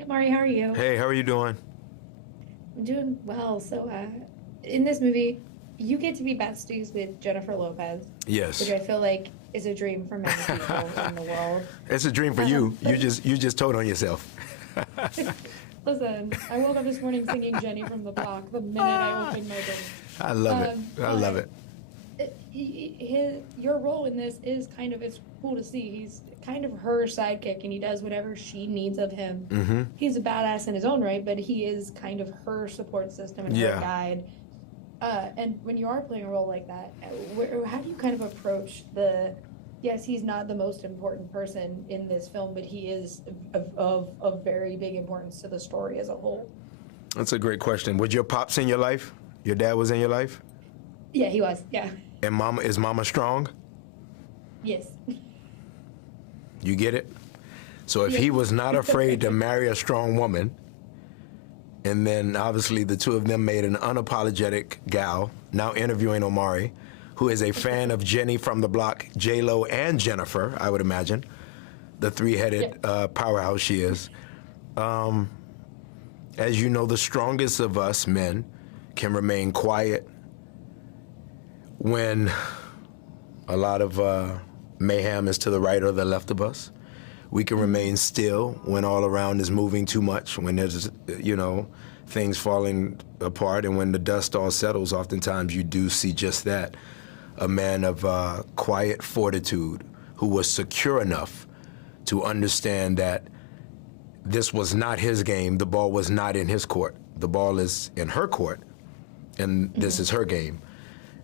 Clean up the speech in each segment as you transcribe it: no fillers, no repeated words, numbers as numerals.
Hey, Mari, how are you? Hey, how are you doing? I'm doing well. In this movie, you get to be besties with Jennifer Lopez, which Yes. I feel like is a dream for many people in the world. It's a dream for you. You But just you just told on yourself. listen, I woke up this morning singing Jenny from the Block the minute I opened my door. I love it. I love But it. your role in this is kind of, it's cool to see. He's kind of her sidekick and he does whatever she needs of him. He's a badass in his own right, but he is kind of her support system and her Yeah. guide. And when you are playing a role like that, how do you kind of approach yes, he's not the most important person in this film, but he is of very big importance to the story as a whole. That's a great question. Was your pops in your life? Your dad was in your life? Yeah, he was. Yeah. And mama strong? Yes. You get it? So if Yeah. he was not afraid to marry a strong woman, and then obviously the two of them made an unapologetic gal, now interviewing Omari, who is a fan of Jenny from the Block, J-Lo and Jennifer, I would imagine, the three-headed powerhouse she is. As you know, the strongest of us men can remain quiet when a lot of mayhem is to the right or the left of us. We can remain still when all around is moving too much, when there's, things falling apart, and when the dust all settles, oftentimes you do see just that. A man of quiet fortitude who was secure enough to understand that this was not his game, the ball was not in his court. The ball is in her court, and this is her game.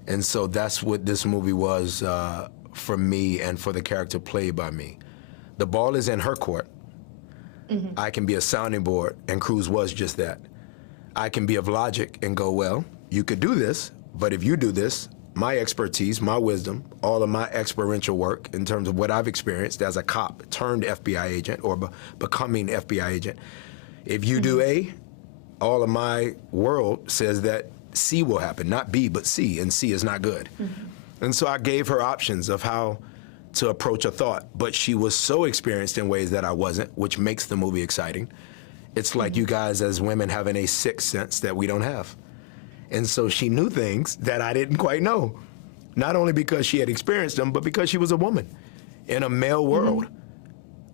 And so that's what this movie was for me and for the character played by me. The ball is in her court. I can be a sounding board, and Cruz was just that. I can be of logic and go, well, you could do this, but if you do this, my expertise, my wisdom, all of my experiential work in terms of what I've experienced as a cop turned FBI agent or becoming FBI agent, if you do A, all of my world says that C will happen, not B, but C, and C is not good. And so I gave her options of how to approach a thought, but she was so experienced in ways that I wasn't, which makes the movie exciting. It's like you guys as women having a sixth sense that we don't have. And so she knew things that I didn't quite know, not only because she had experienced them, but because she was a woman in a male world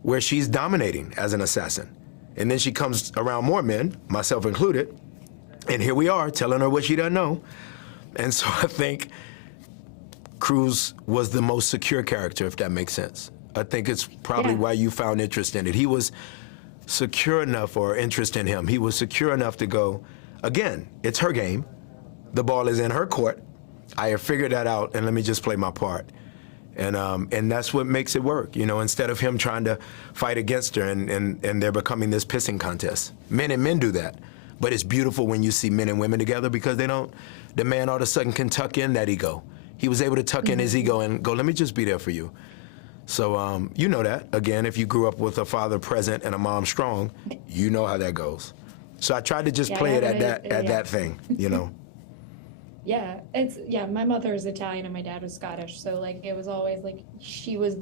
where she's dominating as an assassin. And then she comes around more men, myself included, and here we are telling her what she doesn't know. And so I think Cruz was the most secure character, if that makes sense. I think it's probably why you found interest in it. He was secure enough, or interest in him, he was secure enough to go, again, it's her game. The ball is in her court. I have figured that out, and let me just play my part. And that's what makes it work, instead of him trying to fight against her and they're becoming this pissing contest. Men and men do that. But it's beautiful when you see men and women together because the man all of a sudden can tuck in that ego. He was able to tuck in his ego and go, let me just be there for you. So you know that, again, if you grew up with a father present and a mom strong, you know how that goes. So I tried to just play it at that thing, Yeah, my mother is Italian and my dad was Scottish, so it was always she was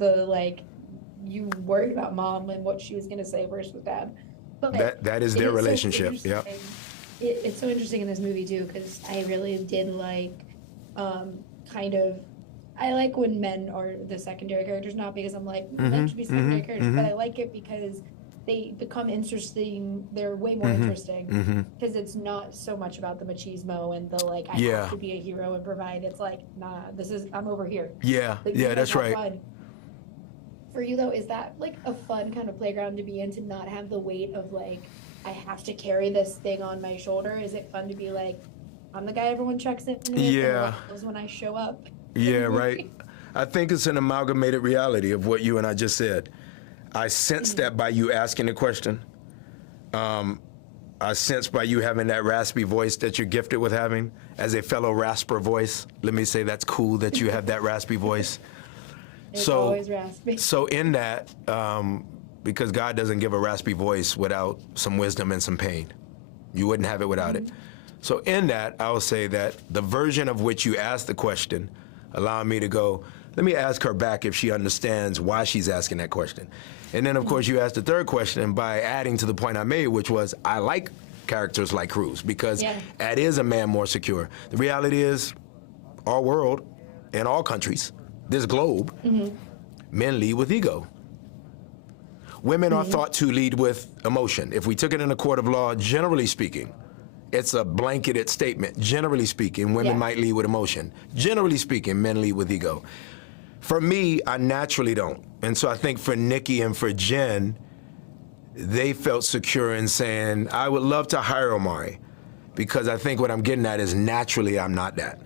you worried about mom and what she was gonna say versus with dad. But that is their relationship. Yeah. It's so interesting in this movie too, because I really did I like when men are the secondary characters, not because I'm men should be secondary characters, but I like it because they become interesting. They're way more interesting because it's not so much about the machismo and the I have to be a hero and provide. It's nah, I'm over here. Yeah, that's right. Fun. For you though, is that a fun kind of playground to be in, to not have the weight of I have to carry this thing on my shoulder? Is it fun to be I'm the guy everyone checks in with and loves when I show up? Yeah, right. I think it's an amalgamated reality of what you and I just said. I sense that by you asking the question. I sense by you having that raspy voice that you're gifted with having. As a fellow rasper voice, let me say that's cool that you have that raspy voice. It's always raspy. So in that, because God doesn't give a raspy voice without some wisdom and some pain. You wouldn't have it without it. So in that, I will say that the version of which you asked the question allowed me to go, let me ask her back if she understands why she's asking that question. And then, of course, you asked the third question by adding to the point I made, which was I like characters like Cruz because that is a man more secure. The reality is, our world, in all countries, this globe, men lead with ego. Women are thought to lead with emotion. If we took it in a court of law, generally speaking, it's a blanketed statement. Generally speaking, women might lead with emotion. Generally speaking, men lead with ego. For me, I naturally don't. And so I think for Nikki and for Jen, they felt secure in saying, I would love to hire Omari, because I think what I'm getting at is naturally I'm not that.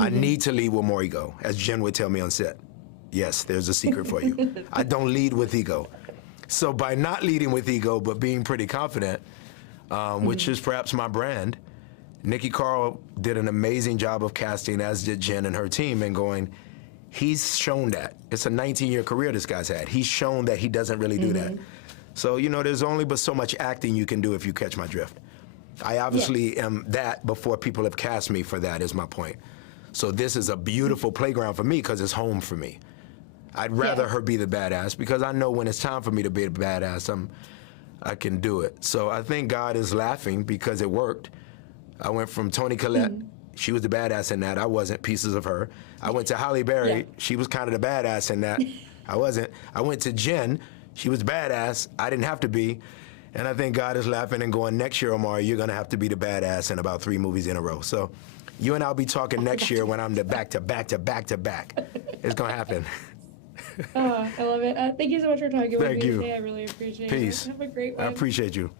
I need to lead with more ego, as Jen would tell me on set. Yes, there's a secret for you. I don't lead with ego. So by not leading with ego, but being pretty confident, which is perhaps my brand, Nikki Carl did an amazing job of casting, as did Jen and her team, and going, he's shown that. It's a 19-year career this guy's had. He's shown that he doesn't really do that. So, you know, there's only but so much acting you can do if you catch my drift. I obviously am that before people have cast me for that, is my point. So this is a beautiful playground for me because it's home for me. I'd rather her be the badass because I know when it's time for me to be the badass, I can do it. So I think God is laughing because it worked. I went from Toni Collette, she was the badass in that, I wasn't, pieces of her. I went to Halle Berry, she was kind of the badass in that, I wasn't. I went to Jen, she was badass, I didn't have to be. And I think God is laughing and going, next year, Omari, you're gonna have to be the badass in about 3 movies in a row. So you and I'll be talking next year when I'm the back to back to back to back. It's gonna happen. Oh, I love it. Thank you so much for talking with me Thank you. today. I really appreciate it. Peace. Have a great I one. appreciate you.